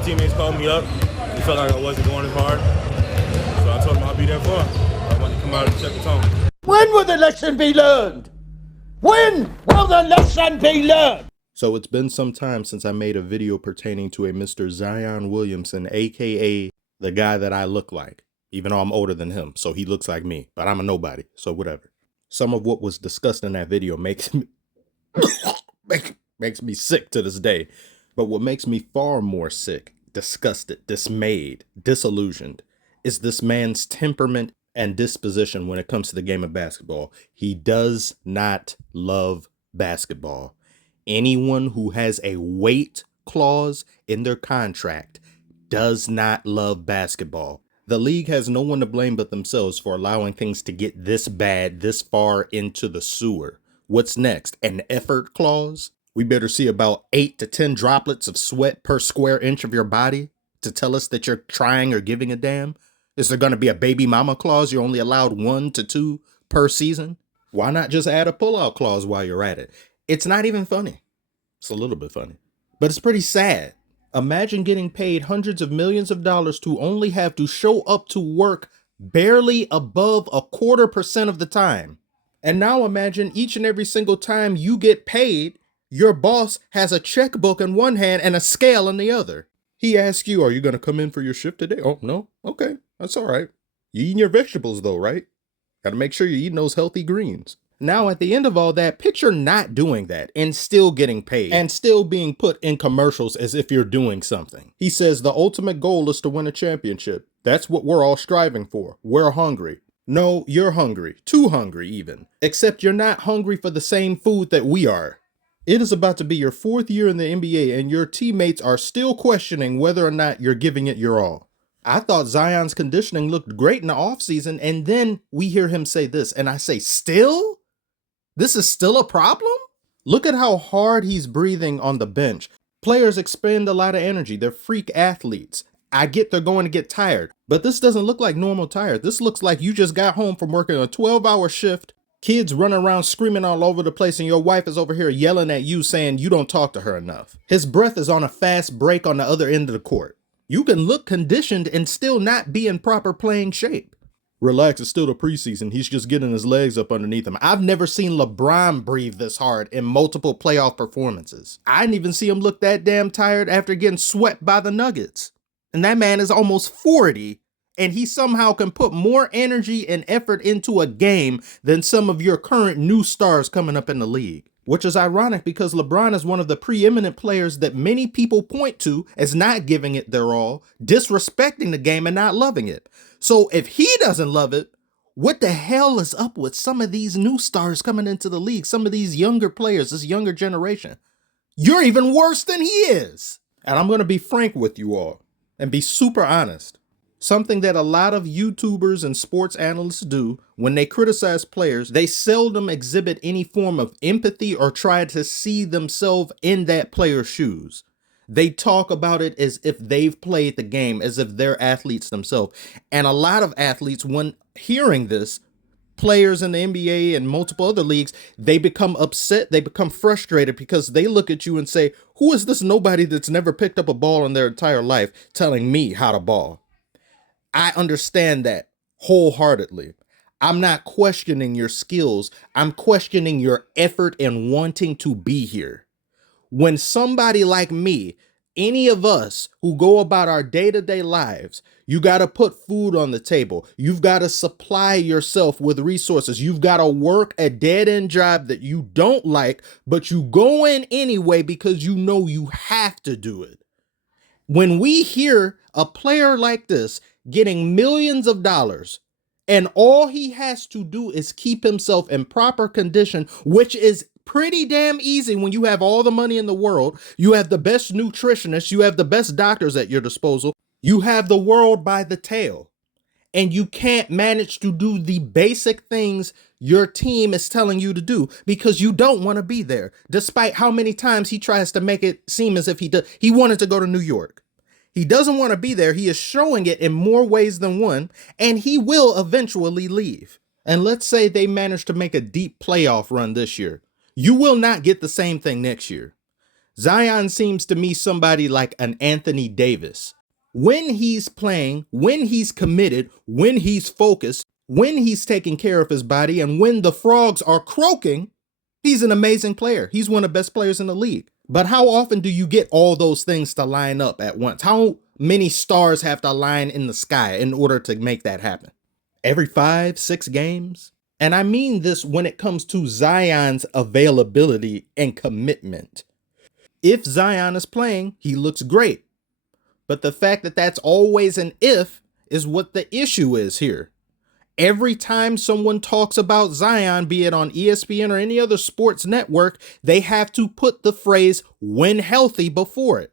My teammates called me up. They felt like I wasn't going as hard. So I told them I'll be there for them. I wanted to come out and check the tone. When will the lesson be learned? When will the lesson be learned? So it's been some time since I made a video pertaining to a Mr. Zion Williamson, aka the guy that I look like, even though I'm older than him, so he looks like me, but I'm a nobody, so whatever. Some of what was discussed in that video makes me makes me sick to this day. But what makes me far more sick, disgusted, dismayed, disillusioned is this man's temperament and disposition when it comes to the game of basketball. He does not love basketball. Anyone who has a wait clause in their contract does not love basketball. The league has no one to blame but themselves for allowing things to get this bad, this far into the sewer. What's next? An effort clause? We better see about 8 to 10 droplets of sweat per square inch of your body to tell us that you're trying or giving a damn? Is there going to be a baby mama clause? You're only allowed 1 to 2 per season? Why not just add a pullout clause while you're at it? It's not even funny. It's a little bit funny, but it's pretty sad. Imagine getting paid hundreds of millions of dollars to only have to show up to work barely above 0.25% of the time. And now imagine each and every single time you get paid, your boss has a checkbook in one hand and a scale in the other. He asks you, are you going to come in for your shift today? Oh, no. Okay, that's all right. You eating your vegetables though, right? Got to make sure you're eating those healthy greens. Now, at the end of all that, picture not doing that and still getting paid and still being put in commercials as if you're doing something. He says the ultimate goal is to win a championship. That's what we're all striving for. We're hungry. No, you're hungry. Too hungry even. Except you're not hungry for the same food that we are. It is about to be your 4th year in the NBA and your teammates are still questioning whether or not you're giving it your all. I thought Zion's conditioning looked great in the offseason, and then we hear him say this, and I say, still? This is still a problem? Look at how hard he's breathing on the bench. Players expend a lot of energy. They're freak athletes. I get they're going to get tired, but this doesn't look like normal tired. This looks like you just got home from working a 12-hour shift, kids running around screaming all over the place, and your wife is over here yelling at you saying you don't talk to her enough. His breath is on a fast break on the other end of the court. You can look conditioned and still not be in proper playing shape. Relax, it's still the preseason. He's just getting his legs up underneath him. I've never seen LeBron breathe this hard in multiple playoff performances. I didn't even see him look that damn tired after getting swept by the Nuggets. And that man is almost 40, and he somehow can put more energy and effort into a game than some of your current new stars coming up in the league. Which is ironic because LeBron is one of the preeminent players that many people point to as not giving it their all, disrespecting the game and not loving it. So if he doesn't love it, what the hell is up with some of these new stars coming into the league? Some of these younger players, this younger generation. You're even worse than he is. And I'm going to be frank with you all and be super honest. Something that a lot of YouTubers and sports analysts do when they criticize players, they seldom exhibit any form of empathy or try to see themselves in that player's shoes. They talk about it as if they've played the game, as if they're athletes themselves. And a lot of athletes, when hearing this, players in the NBA and multiple other leagues, they become upset, they become frustrated because they look at you and say, who is this nobody that's never picked up a ball in their entire life telling me how to ball? I understand that wholeheartedly. I'm not questioning your skills. I'm questioning your effort and wanting to be here. When somebody like me, any of us who go about our day-to-day lives, you got to put food on the table. You've got to supply yourself with resources. You've got to work a dead-end job that you don't like, but you go in anyway because you know you have to do it. When we hear a player like this getting millions of dollars, and all he has to do is keep himself in proper condition, which is pretty damn easy when you have all the money in the world, you have the best nutritionists, you have the best doctors at your disposal, you have the world by the tail, and you can't manage to do the basic things your team is telling you to do because you don't want to be there, despite how many times he tries to make it seem as if he wanted to go to New York. He doesn't want to be there. He is showing it in more ways than one, and he will eventually leave. And let's say they manage to make a deep playoff run this year. You will not get the same thing next year. Zion seems to me somebody like an Anthony Davis. When he's playing, when he's committed, when he's focused, when he's taking care of his body, and when the frogs are croaking, he's an amazing player. He's one of the best players in the league. But how often do you get all those things to line up at once? How many stars have to line in the sky in order to make that happen? Every 5-6 games? And I mean this when it comes to Zion's availability and commitment. If Zion is playing, he looks great. But the fact that that's always an if is what the issue is here. Every time someone talks about Zion, be it on ESPN or any other sports network, they have to put the phrase when healthy before it.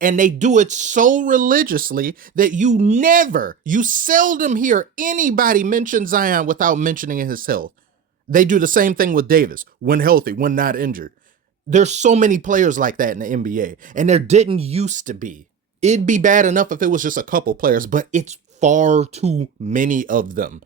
And they do it so religiously that you seldom hear anybody mention Zion without mentioning his health. They do the same thing with Davis, when healthy, when not injured. There's so many players like that in the NBA, and there didn't used to be. It'd be bad enough if it was just a couple players, but it's far too many of them.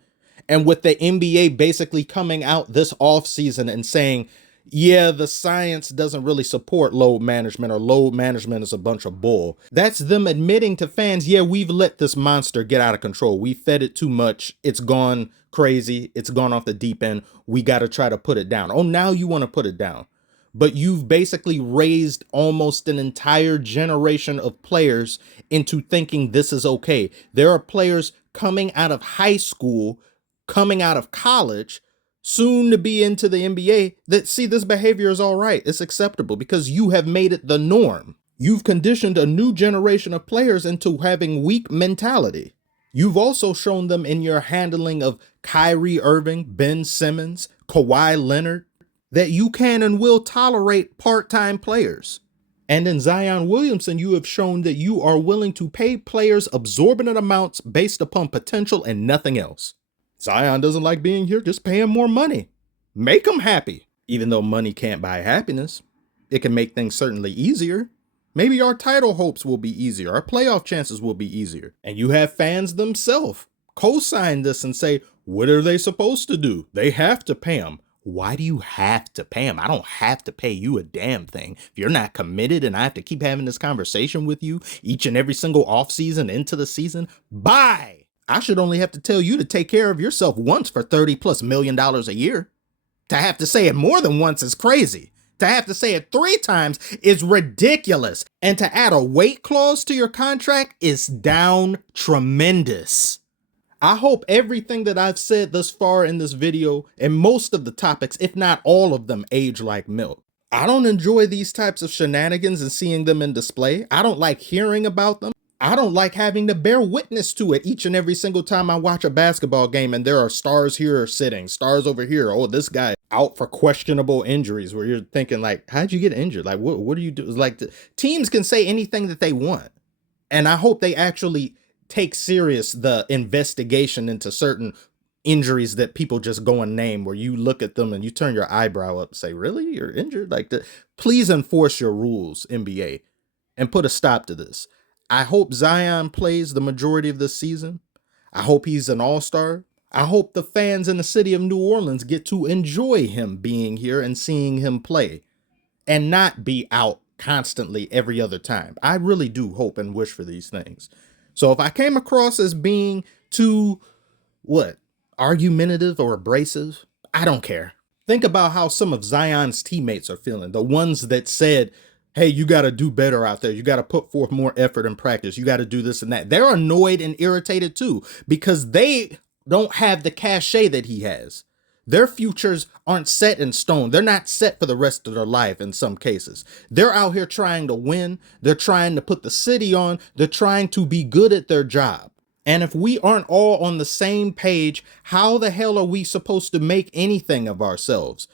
And with the NBA basically coming out this offseason and saying, yeah, the science doesn't really support load management, or load management is a bunch of bull. That's them admitting to fans, yeah, we've let this monster get out of control. We fed it too much. It's gone crazy. It's gone off the deep end. We got to try to put it down. Oh, now you want to put it down. But you've basically raised almost an entire generation of players into thinking this is okay. There are players coming out of high school, coming out of college, soon to be into the NBA, that see this behavior is all right. It's acceptable because you have made it the norm. You've conditioned a new generation of players into having weak mentality. You've also shown them in your handling of Kyrie Irving, Ben Simmons, Kawhi Leonard, that you can and will tolerate part-time players. And in Zion Williamson, you have shown that you are willing to pay players exorbitant amounts based upon potential and nothing else. Zion doesn't like being here, just pay him more money. Make him happy. Even though money can't buy happiness, it can make things certainly easier. Maybe our title hopes will be easier. Our playoff chances will be easier. And you have fans themselves co-sign this and say, what are they supposed to do? They have to pay him. Why do you have to pay him? I don't have to pay you a damn thing. If you're not committed and I have to keep having this conversation with you each and every single offseason into the season, bye. I should only have to tell you to take care of yourself once for $30+ million a year. To have to say it more than once is crazy. To have to say it 3 times is ridiculous. And to add a weight clause to your contract is down tremendous. I hope everything that I've said thus far in this video and most of the topics, if not all of them, age like milk. I don't enjoy these types of shenanigans and seeing them in display. I don't like hearing about them. I don't like having to bear witness to it each and every single time I watch a basketball game and there are stars here sitting, stars over here. Oh, this guy out for questionable injuries, where you're thinking like, how'd you get injured? Like, what do you do? Like, teams can say anything that they want. And I hope they actually take serious the investigation into certain injuries that people just go and name, where you look at them and you turn your eyebrow up and say, really? You're injured? Like, please enforce your rules, NBA, and put a stop to this. I hope Zion plays the majority of this season. I hope he's an all-star. I hope the fans in the city of New Orleans get to enjoy him being here and seeing him play and not be out constantly every other time. I really do hope and wish for these things. So if I came across as being too, argumentative or abrasive, I don't care. Think about how some of Zion's teammates are feeling. The ones that said, hey, you got to do better out there. You got to put forth more effort in practice. You got to do this and that. They're annoyed and irritated too, because they don't have the cachet that he has. Their futures aren't set in stone. They're not set for the rest of their life in some cases. They're out here trying to win. They're trying to put the city on. They're trying to be good at their job. And if we aren't all on the same page, how the hell are we supposed to make anything of ourselves?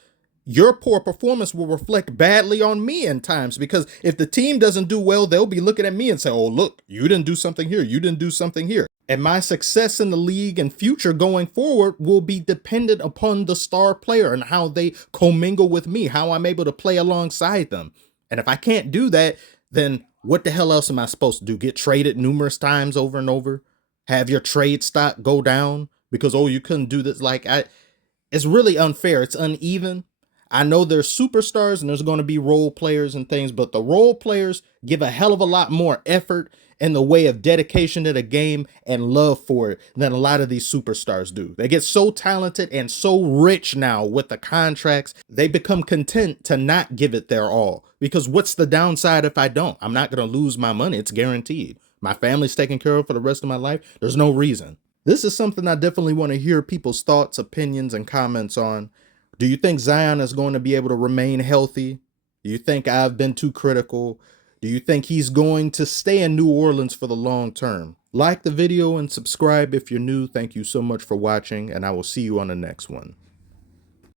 Your poor performance will reflect badly on me in times, because if the team doesn't do well, they'll be looking at me and say, oh, look, you didn't do something here. You didn't do something here. And my success in the league and future going forward will be dependent upon the star player and how they commingle with me, how I'm able to play alongside them. And if I can't do that, then what the hell else am I supposed to do? Get traded numerous times over and over? Have your trade stock go down because, oh, you couldn't do this? Like, it's really unfair. It's uneven. I know there's superstars and there's going to be role players and things, but the role players give a hell of a lot more effort in the way of dedication to the game and love for it than a lot of these superstars do. They get so talented and so rich now with the contracts, they become content to not give it their all. Because what's the downside if I don't? I'm not going to lose my money. It's guaranteed. My family's taken care of for the rest of my life. There's no reason. This is something I definitely want to hear people's thoughts, opinions, and comments on. Do you think Zion is going to be able to remain healthy? Do you think I've been too critical? Do you think he's going to stay in New Orleans for the long term? Like the video and subscribe if you're new. Thank you so much for watching, and I will see you on the next one.